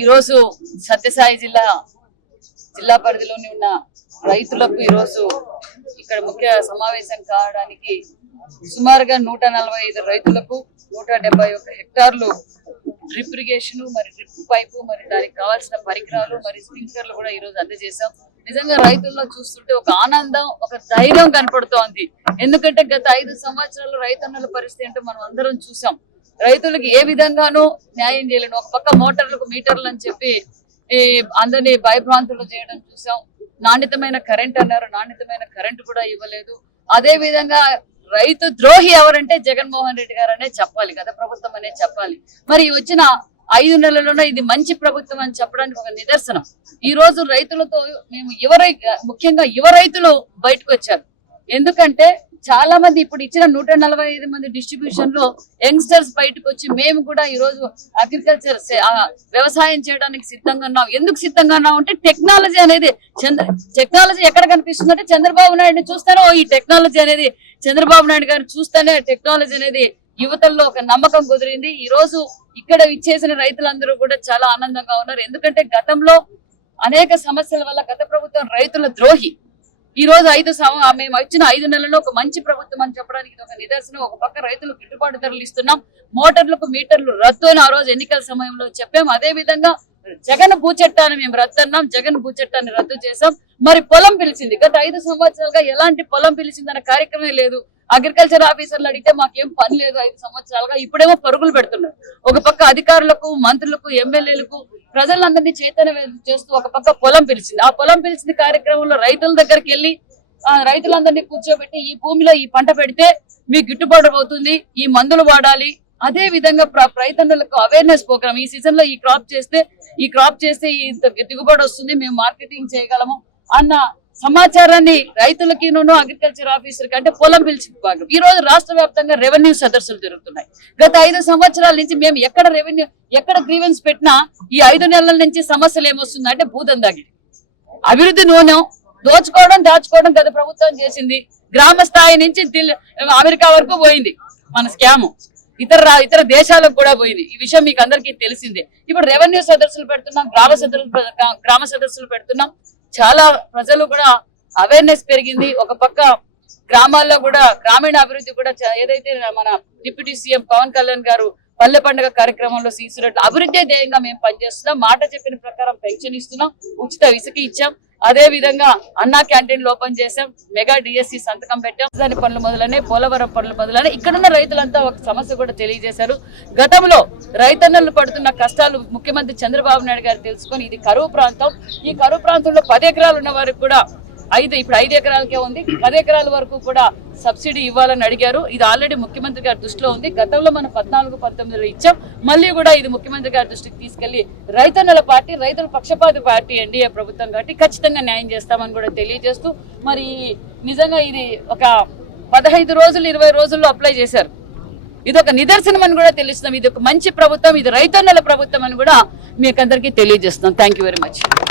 ఈరోజు సత్యసాయి జిల్లా పరిధిలోని ఉన్న రైతులకు ఈరోజు ఇక్కడ ముఖ్య సమావేశం కావడానికి సుమారుగా 145 రైతులకు 171 హెక్టార్లు డ్రిప్ ఇరిగేషన్ మరి డ్రిప్ పైపు మరి దానికి కావాల్సిన పరికరాలు మరి స్ప్రింక్లర్లు కూడా ఈ రోజు అందజేశాం. నిజంగా రైతుల్లో చూస్తుంటే ఒక ఆనందం, ఒక ధైర్యం కనపడుతోంది. ఎందుకంటే గత 5 సంవత్సరాలు రైతన్నల పరిస్థితి ఏంటో మనం అందరం చూసాం. రైతులకు ఏ విధంగానూ న్యాయం చేయలేను. ఒక పక్క మోటార్లకు మీటర్లు అని చెప్పి అందరినీ భయభ్రాంతులు చేయడం చూసాం. నాణ్యతమైన కరెంట్ అన్నారు, నాణ్యతమైన కరెంట్ కూడా ఇవ్వలేదు. అదే విధంగా రైతు ద్రోహి ఎవరంటే జగన్మోహన్ రెడ్డి గారు అనే చెప్పాలి, గత ప్రభుత్వం అనే చెప్పాలి. మరి వచ్చిన 5 నెలల్లోనే ఇది మంచి ప్రభుత్వం అని చెప్పడానికి ఒక నిదర్శనం. ఈ రోజు రైతులతో మేము ముఖ్యంగా యువ రైతులు బయటకు వచ్చారు. ఎందుకంటే చాలా మంది ఇప్పుడు ఇచ్చిన 145 మంది డిస్ట్రిబ్యూషన్ లో యంగ్స్టర్స్ బయటకు వచ్చి మేము కూడా ఈ రోజు అగ్రికల్చర్ వ్యవసాయం చేయడానికి సిద్ధంగా ఉన్నాం. ఎందుకు సిద్ధంగా ఉన్నాం అంటే టెక్నాలజీ అనేది టెక్నాలజీ ఎక్కడ కనిపిస్తుందంటే చంద్రబాబు నాయుడు చూస్తేనే ఈ టెక్నాలజీ అనేది చంద్రబాబు నాయుడు గారు చూస్తేనే టెక్నాలజీ అనేది యువతల్లో ఒక నమ్మకం కుదిరింది. ఈ రోజు ఇక్కడ ఇచ్చేసిన రైతులందరూ కూడా చాలా ఆనందంగా ఉన్నారు. ఎందుకంటే గతంలో అనేక సమస్యల వల్ల గత ప్రభుత్వం రైతుల ద్రోహి. ఈ రోజు మేము ఇచ్చిన 5 నెలల్లో ఒక మంచి ప్రభుత్వం అని చెప్పడానికి ఇది ఒక నిదర్శనం. ఒక పక్క రైతులకు గిట్టుబాటు ధరలు ఇస్తున్నాం, మోటార్లకు మీటర్లు రద్దు అని ఆ రోజు ఎన్నికల సమయంలో చెప్పాం. అదే విధంగా జగన్ భూచట్టాన్ని మేము రద్దు అన్నాం, జగన్ భూచట్టాన్ని రద్దు చేసాం. మరి పొలం పిలిచింది, గత 5 సంవత్సరాలుగా ఎలాంటి పొలం పిలిచిందన్న కార్యక్రమమే లేదు. అగ్రికల్చర్ ఆఫీసర్లు అడిగితే మాకేం పని లేదు 5 సంవత్సరాలుగా. ఇప్పుడేమో పరుగులు పెడుతున్నారు. ఒక పక్క అధికారులకు, మంత్రులకు, ఎమ్మెల్యేలకు ప్రజలందరినీ చైతన్యం చేస్తూ ఒక పక్క పొలం పిలిచింది. ఆ పొలం పిలిచిన కార్యక్రమంలో రైతుల దగ్గరికి వెళ్ళి రైతులందరినీ కూర్చోబెట్టి ఈ భూమిలో ఈ పంట పెడితే మీకు గిట్టుబాటు అవుతుంది, ఈ మందులు వాడాలి. అదే విధంగా రైతన్నులకు అవేర్నెస్ ప్రోగ్రామ్, ఈ సీజన్ లో ఈ క్రాప్ చేస్తే ఈ దిగుబడి వస్తుంది, మేము మార్కెటింగ్ చేయగలము అన్న సమాచారాన్ని రైతులకి అగ్రికల్చర్ ఆఫీసర్ అంటే పొలం పిలిచింది భాగం. ఈ రోజు రాష్ట్ర వ్యాప్తంగా రెవెన్యూ సదస్సులు జరుగుతున్నాయి. గత 5 సంవత్సరాల నుంచి మేము ఎక్కడ గ్రీవెన్స్ పెట్టినా ఈ 5 నెలల నుంచి సమస్యలు ఏమొస్తుంది అంటే భూదందాగిరి, అభివృద్ధి నూనెం, దాచుకోవడం గత ప్రభుత్వం చేసింది. గ్రామ స్థాయి నుంచి అమెరికా వరకు పోయింది మన స్కాము, ఇతర దేశాలకు కూడా పోయింది. ఈ విషయం మీకు అందరికీ తెలిసిందే. ఇప్పుడు రెవెన్యూ సదస్సులు పెడుతున్నాం, గ్రామ సదస్సులు పెడుతున్నాం. చాలా ప్రజలు కూడా అవేర్నెస్ పెరిగింది. ఒక పక్క గ్రామాల్లో కూడా గ్రామీణ అభివృద్ధి కూడా ఏదైతే మన డిప్యూటీ సీఎం పవన్ కళ్యాణ్ గారు పల్లె పండుగ కార్యక్రమంలో తీసుకున్నట్టు అభివృద్ధి ధ్యేయంగా మేము పనిచేస్తున్నాం. మాట చెప్పిన ప్రకారం పెన్షన్ ఇస్తున్నాం, ఉచిత ఇసుక ఇచ్చాం. అదే విధంగా అన్నా క్యాంటీన్లు ఓపెన్ చేశాం, మెగా డిఎస్సి సంతకం పెట్టాం. దాని పనులు మొదలనే, పోలవరం పనులు మొదలనే. ఇక్కడున్న రైతులంతా ఒక సమస్య కూడా తెలియజేశారు. గతంలో రైతన్నలు పడుతున్న కష్టాలు ముఖ్యమంత్రి చంద్రబాబు నాయుడు గారు తెలుసుకొని ఇది కరువు ప్రాంతం, ఈ కరువు ప్రాంతంలో 10 ఎకరాలు ఉన్న వారికి కూడా ఇప్పుడు 5 ఎకరాలకే ఉంది, 10 ఎకరాల వరకు కూడా సబ్సిడీ ఇవ్వాలని అడిగారు. ఇది ఆల్రెడీ ముఖ్యమంత్రి గారి దృష్టిలో ఉంది. గతంలో మనం 14-19లో ఇచ్చాం. మళ్ళీ కూడా ఇది ముఖ్యమంత్రి గారి దృష్టికి తీసుకెళ్లి రైతన్నల పార్టీ, రైతుల పక్షపాత పార్టీ ఎన్డీఏ ప్రభుత్వం కాబట్టి ఖచ్చితంగా న్యాయం చేస్తామని కూడా తెలియజేస్తూ, మరి నిజంగా ఇది ఒక 15 రోజులు 20 రోజుల్లో అప్లై చేశారు. ఇది ఒక నిదర్శనం అని కూడా తెలుస్తున్నాం. ఇది ఒక మంచి ప్రభుత్వం, ఇది రైతన్నల ప్రభుత్వం అని కూడా మీకు అందరికీ తెలియజేస్తున్నాం. Thank you very much.